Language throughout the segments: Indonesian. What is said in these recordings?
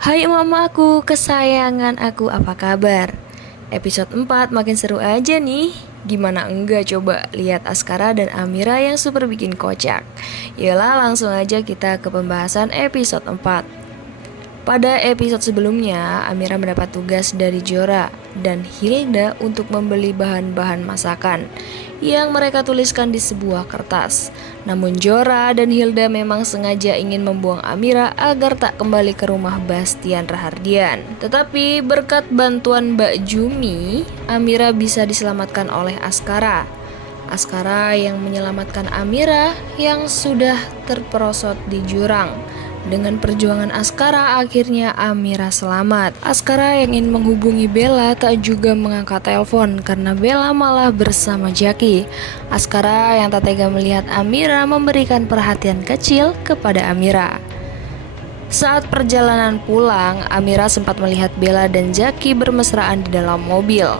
Hai mamaku, kesayangan aku, apa kabar? Episode 4 makin seru aja nih. Gimana enggak coba lihat Askara dan Amira yang super bikin kocak. Yalah, langsung aja kita ke pembahasan episode 4. Pada episode sebelumnya, Amira mendapat tugas dari Jora dan Hilda untuk membeli bahan-bahan masakan yang mereka tuliskan di sebuah kertas. Namun Jora dan Hilda memang sengaja ingin membuang Amira agar tak kembali ke rumah Bastian Rahardian. Tetapi berkat bantuan Mbak Jumi, Amira bisa diselamatkan oleh Askara. Askara yang menyelamatkan Amira yang sudah terperosot di jurang. Dengan perjuangan Askara, akhirnya Amira selamat. Askara yang ingin menghubungi Bella tak juga mengangkat telepon karena Bella malah bersama Jaki. Askara yang tak tega melihat Amira memberikan perhatian kecil kepada Amira. Saat perjalanan pulang, Amira sempat melihat Bella dan Jaki bermesraan di dalam mobil.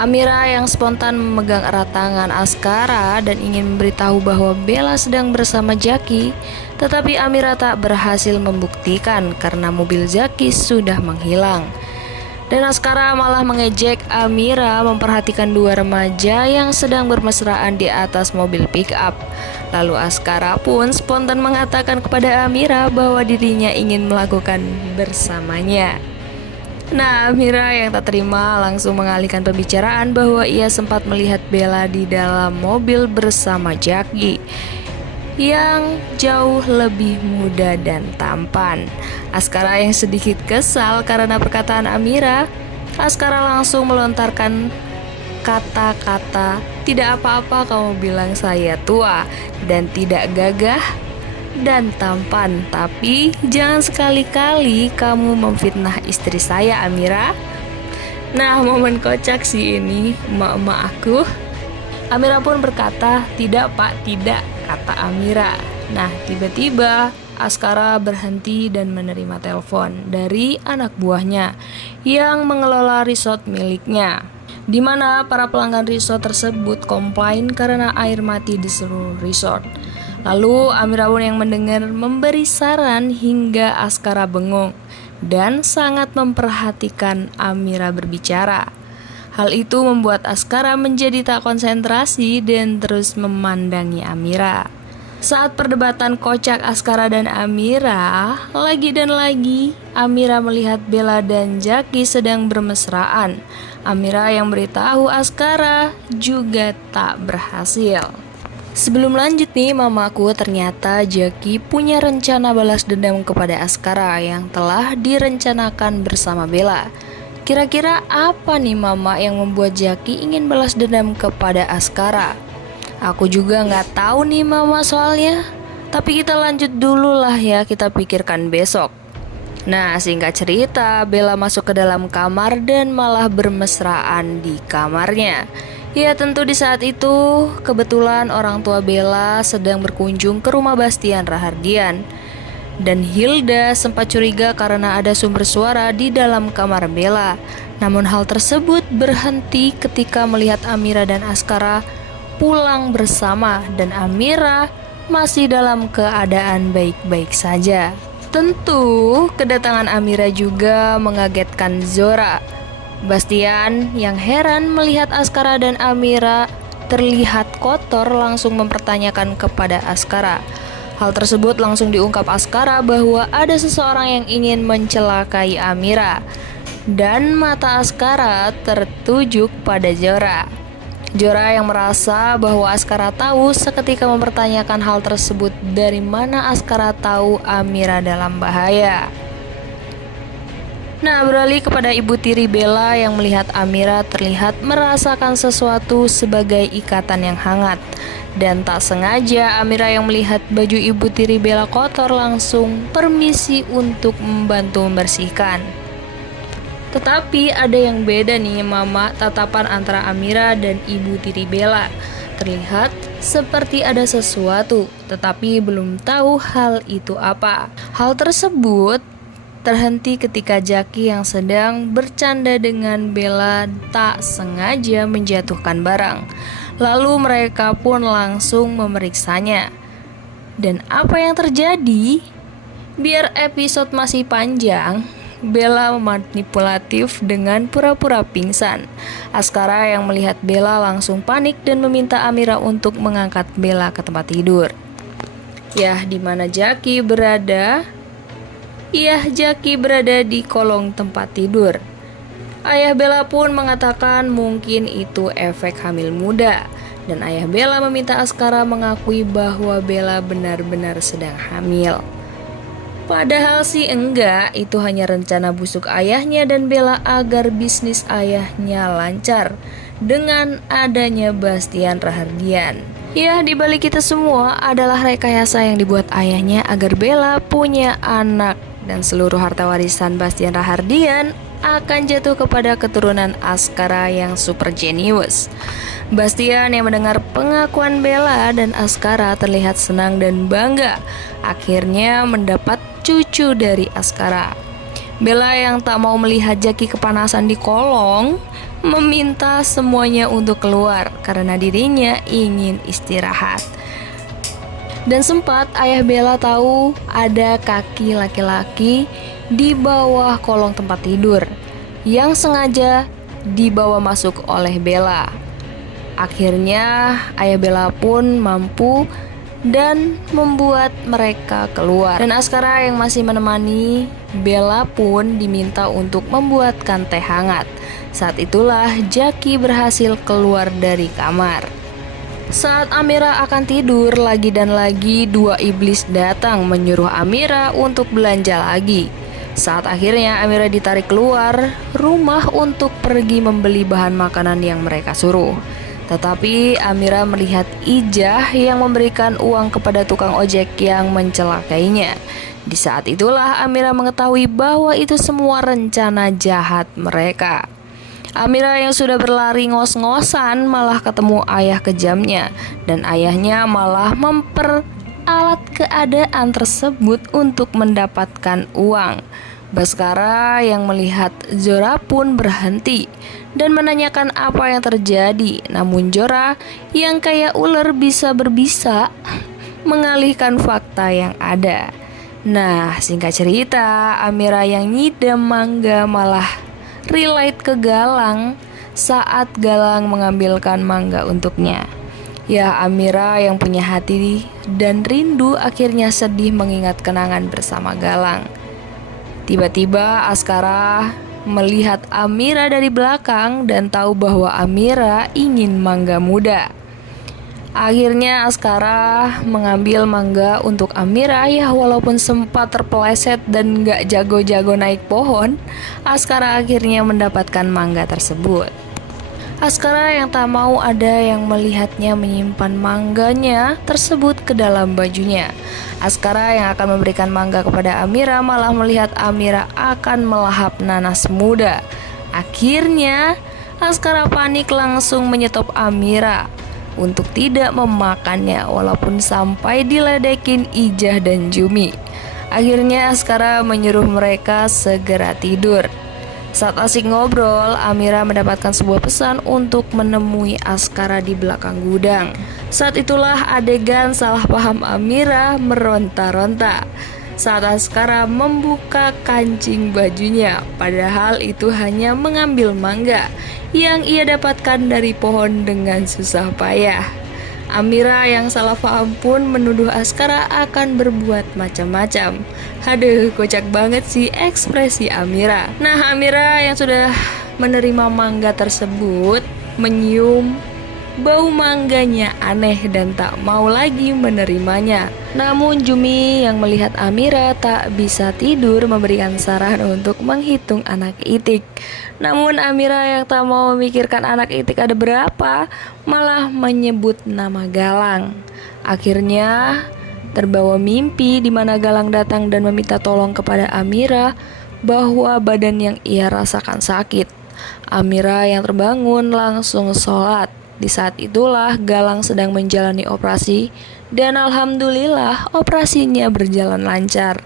Amira yang spontan memegang erat tangan Askara dan ingin memberitahu bahwa Bella sedang bersama Jaki, tetapi Amira tak berhasil membuktikan karena mobil Jaki sudah menghilang. Dan Askara malah mengejek Amira memperhatikan dua remaja yang sedang bermesraan di atas mobil pick up. Lalu Askara pun spontan mengatakan kepada Amira bahwa dirinya ingin melakukan bersamanya. Nah, Amira yang tak terima langsung mengalihkan pembicaraan bahwa ia sempat melihat Bella di dalam mobil bersama Jaki yang jauh lebih muda dan tampan. Askara yang sedikit kesal karena perkataan Amira, Askara langsung melontarkan kata-kata, "Tidak apa-apa kamu bilang saya tua dan tidak gagah dan tampan, tapi jangan sekali-kali kamu memfitnah istri saya, Amira." Nah, momen kocak sih ini, emak-emak aku. Amira pun berkata, "Tidak pak, tidak," kata Amira. Nah, tiba-tiba Askara berhenti dan menerima telepon dari anak buahnya yang mengelola resort miliknya, di mana para pelanggan resort tersebut komplain karena air mati di seluruh resort. Lalu Amira pun yang mendengar memberi saran hingga Askara bengong dan sangat memperhatikan Amira berbicara. Hal itu membuat Askara menjadi tak konsentrasi dan terus memandangi Amira. Saat perdebatan kocak Askara dan Amira, lagi dan lagi Amira melihat Bella dan Jaki sedang bermesraan. Amira yang beritahu Askara juga tak berhasil. Sebelum lanjut nih mamaku, ternyata Jaki punya rencana balas dendam kepada Askara yang telah direncanakan bersama Bella. Kira-kira apa nih mama yang membuat Jaki ingin balas dendam kepada Askara? Aku juga nggak tahu nih mama soalnya. Tapi kita lanjut dulu lah ya, kita pikirkan besok. Nah, singkat cerita, Bella masuk ke dalam kamar dan malah bermesraan di kamarnya. Ya, tentu di saat itu kebetulan orang tua Bella sedang berkunjung ke rumah Bastian Rahardian. Dan Hilda sempat curiga karena ada sumber suara di dalam kamar Bella. Namun hal tersebut berhenti ketika melihat Amira dan Askara pulang bersama dan Amira masih dalam keadaan baik-baik saja. Tentu kedatangan Amira juga mengagetkan Zora. Bastian yang heran melihat Askara dan Amira terlihat kotor langsung mempertanyakan kepada Askara. Hal tersebut langsung diungkap Askara bahwa ada seseorang yang ingin mencelakai Amira. Dan mata Askara tertuju pada Jora. Jora yang merasa bahwa Askara tahu seketika mempertanyakan hal tersebut, dari mana Askara tahu Amira dalam bahaya. Nah, beralih kepada ibu tiri Bella yang melihat Amira terlihat merasakan sesuatu sebagai ikatan yang hangat. Dan tak sengaja Amira yang melihat baju ibu tiri Bella kotor langsung permisi untuk membantu membersihkan. Tetapi ada yang beda nih mama, tatapan antara Amira dan ibu tiri Bella. Terlihat seperti ada sesuatu, tetapi belum tahu hal itu apa. Hal tersebut terhenti ketika Jaki yang sedang bercanda dengan Bella tak sengaja menjatuhkan barang. Lalu mereka pun langsung memeriksanya. Dan apa yang terjadi? Biar episode masih panjang, Bella manipulatif dengan pura-pura pingsan. Askara yang melihat Bella langsung panik dan meminta Amira untuk mengangkat Bella ke tempat tidur. Yah, di mana Jaki berada? Yah, Jaki berada di kolong tempat tidur. Ayah Bella pun mengatakan mungkin itu efek hamil muda. Dan ayah Bella meminta Askara mengakui bahwa Bella benar-benar sedang hamil. Padahal sih enggak, itu hanya rencana busuk ayahnya dan Bella agar bisnis ayahnya lancar dengan adanya Bastian Rahardian. Ya, di balik itu semua adalah rekayasa yang dibuat ayahnya agar Bella punya anak dan seluruh harta warisan Bastian Rahardian akan jatuh kepada keturunan Askara yang super jenius. Bastian yang mendengar pengakuan Bella dan Askara terlihat senang dan bangga. Akhirnya mendapat cucu dari Askara. Bella yang tak mau melihat Jaki kepanasan di kolong meminta semuanya untuk keluar karena dirinya ingin istirahat. Dan sempat ayah Bella tahu ada kaki laki-laki di bawah kolong tempat tidur yang sengaja dibawa masuk oleh Bella. Akhirnya ayah Bella pun mampu dan membuat mereka keluar. Dan Askara yang masih menemani Bella pun diminta untuk membuatkan teh hangat. Saat itulah Jaki berhasil keluar dari kamar. Saat Amira akan tidur lagi dan lagi, dua iblis datang menyuruh Amira untuk belanja lagi. Saat akhirnya Amira ditarik keluar rumah untuk pergi membeli bahan makanan yang mereka suruh. Tetapi Amira melihat Ijah yang memberikan uang kepada tukang ojek yang mencelakainya. Di saat itulah Amira mengetahui bahwa itu semua rencana jahat mereka. Amira yang sudah berlari ngos-ngosan malah ketemu ayah kejamnya. Dan ayahnya malah memperalat keadaan tersebut untuk mendapatkan uang. Baskara yang melihat Zora pun berhenti dan menanyakan apa yang terjadi. Namun Zora yang kayak ular bisa berbisa mengalihkan fakta yang ada. Nah, singkat cerita, Amira yang ngidam mangga malah relate ke Galang saat Galang mengambilkan mangga untuknya. Ya, Amira yang punya hati dan rindu akhirnya sedih mengingat kenangan bersama Galang. Tiba-tiba Askara melihat Amira dari belakang dan tahu bahwa Amira ingin mangga muda. Akhirnya Askara mengambil mangga untuk Amira. Ya, walaupun sempat terpeleset dan gak jago-jago naik pohon, Askara akhirnya mendapatkan mangga tersebut. Askara yang tak mau ada yang melihatnya menyimpan mangganya tersebut ke dalam bajunya. Askara yang akan memberikan mangga kepada Amira malah melihat Amira akan melahap nanas muda. Akhirnya Askara panik langsung menyetop Amira untuk tidak memakannya walaupun sampai diledekin Ijah dan Jumi. Akhirnya Askara menyuruh mereka segera tidur. Saat asik ngobrol, Amira mendapatkan sebuah pesan untuk menemui Askara di belakang gudang. Saat itulah adegan salah paham Amira meronta-ronta saat Askara membuka kancing bajunya, padahal itu hanya mengambil mangga yang ia dapatkan dari pohon dengan susah payah. Amira yang salah paham pun menuduh Askara akan berbuat macam-macam. Aduh, kocak banget sih ekspresi Amira. Nah, Amira yang sudah menerima mangga tersebut menyium bau mangganya aneh dan tak mau lagi menerimanya. Namun Jumi yang melihat Amira tak bisa tidur memberikan saran untuk menghitung anak itik. Namun Amira yang tak mau memikirkan anak itik ada berapa, malah menyebut nama Galang. Akhirnya terbawa mimpi di mana Galang datang dan meminta tolong kepada Amira bahwa badan yang ia rasakan sakit. Amira yang terbangun langsung sholat. Di saat itulah Galang sedang menjalani operasi dan alhamdulillah operasinya berjalan lancar.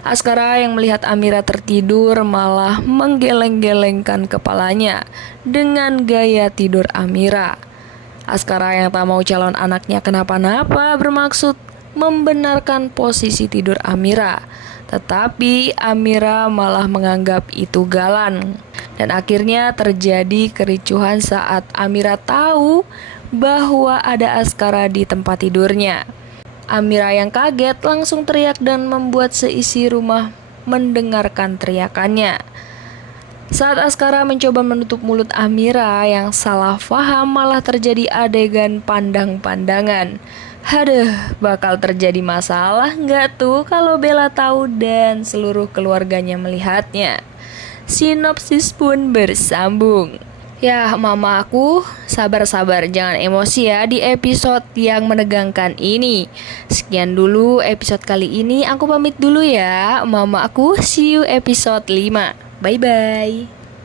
Askara yang melihat Amira tertidur malah menggeleng-gelengkan kepalanya dengan gaya tidur Amira. Askara yang tak mau calon anaknya kenapa-napa bermaksud membenarkan posisi tidur Amira. Tetapi Amira malah menganggap itu galan. Dan akhirnya terjadi kericuhan saat Amira tahu bahwa ada Askara di tempat tidurnya. Amira yang kaget langsung teriak dan membuat seisi rumah mendengarkan teriakannya. Saat Askara mencoba menutup mulut Amira yang salah paham, malah terjadi adegan pandang-pandangan. Aduh, bakal terjadi masalah nggak tuh kalau Bella tahu dan seluruh keluarganya melihatnya? Sinopsis pun bersambung. Ya, mama aku, sabar-sabar, jangan emosi ya di episode yang menegangkan ini. Sekian dulu episode kali ini, aku pamit dulu ya. Mama aku, see you episode 5. Bye-bye.